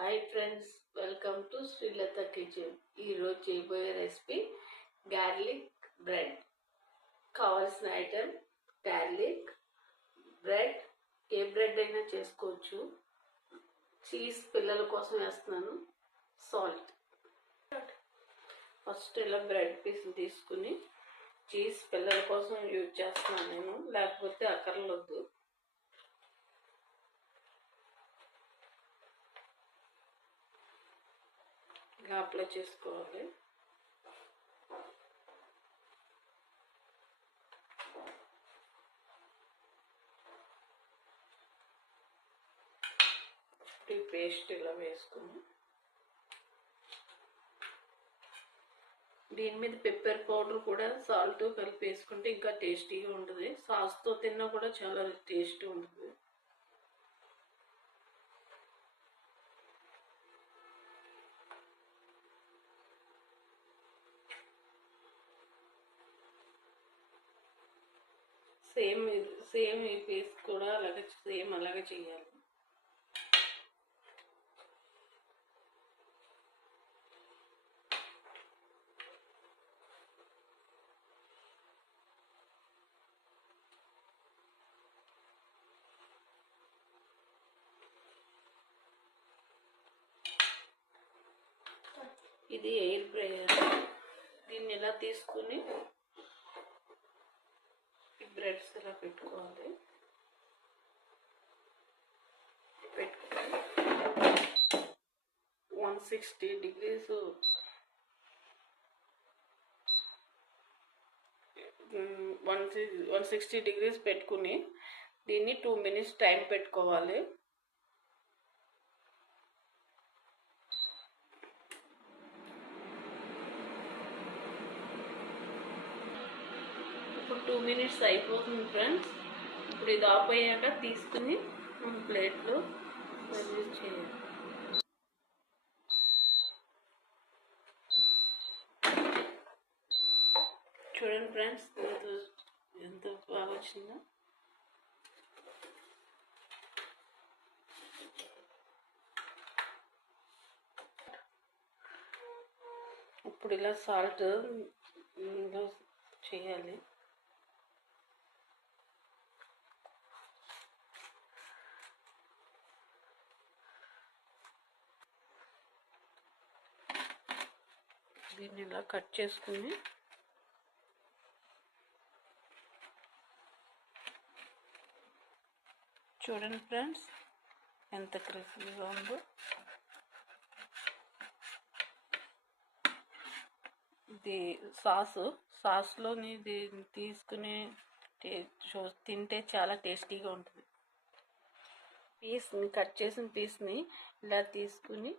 Hi friends, welcome to Srilatha kitchen. ఈరోజు చేయబోయే recipe garlic bread. కావాల్సిన ఐటెం గార్లిక్ బ్రెడ్, ఏ bread అయినా చేసుకోవచ్చు. చీజ్ పిల్లల కోసం వేస్తున్నాను. సాల్ట్. ఫస్ట్ ఇలా బ్రెడ్ పీస్ తీసుకుని చీజ్ పిల్లల కోసం యూజ్ చేస్తున్నాను నేను, లేకపోతే అక్కర్లొద్దు. అప్లై చేసుకోవాలి. ఈ పేస్ట్ ఇలా వేసుకుని దీని మీద పెప్పర్ పౌడర్ కూడా సాల్ట్ కలిపి వేసుకుంటే ఇంకా టేస్టీగా ఉంటుంది. సాస్తో తిన్నా కూడా చాలా టేస్ట్ ఉంటుంది. సేమ్ ఈ పీస్ కూడా అలాగే చేయాలి. ఇది ఎయిర్ ఫ్రైయర్. దీన్ని ఇలా తీసుకుని బ్రెడ్స్ ఇలా పెట్టుకోవాలి. 160 degrees 160 degrees పెట్టుకుని దీన్ని 2 minutes టైం పెట్టుకోవాలి. ఇప్పుడు 2 minutes అయిపోతుంది ఫ్రెండ్స్. ఇప్పుడు ఇది ఆఫ్ అయ్యాక తీసుకుని ప్లేట్లో సర్వ్ చేయాలి. చూడండి ఫ్రెండ్స్, ఎంత బాగా వచ్చిందో. ఇప్పుడు ఇలా సాల్ట్ చేయాలి. దీన్ని ఇలా కట్ చేసుకుని చూడండి ఫ్రెండ్స్ ఎంత క్రిస్పీగా ఉందో. ఇది సాస్లోని తీసుకుని తింటే చాలా టేస్టీగా ఉంటుంది. కట్ చేసిన పీస్ని ఇలా తీసుకుని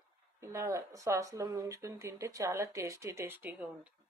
ఇలా సాస్లో ముంచుకుని తింటే చాలా టేస్టీగా ఉంటుంది.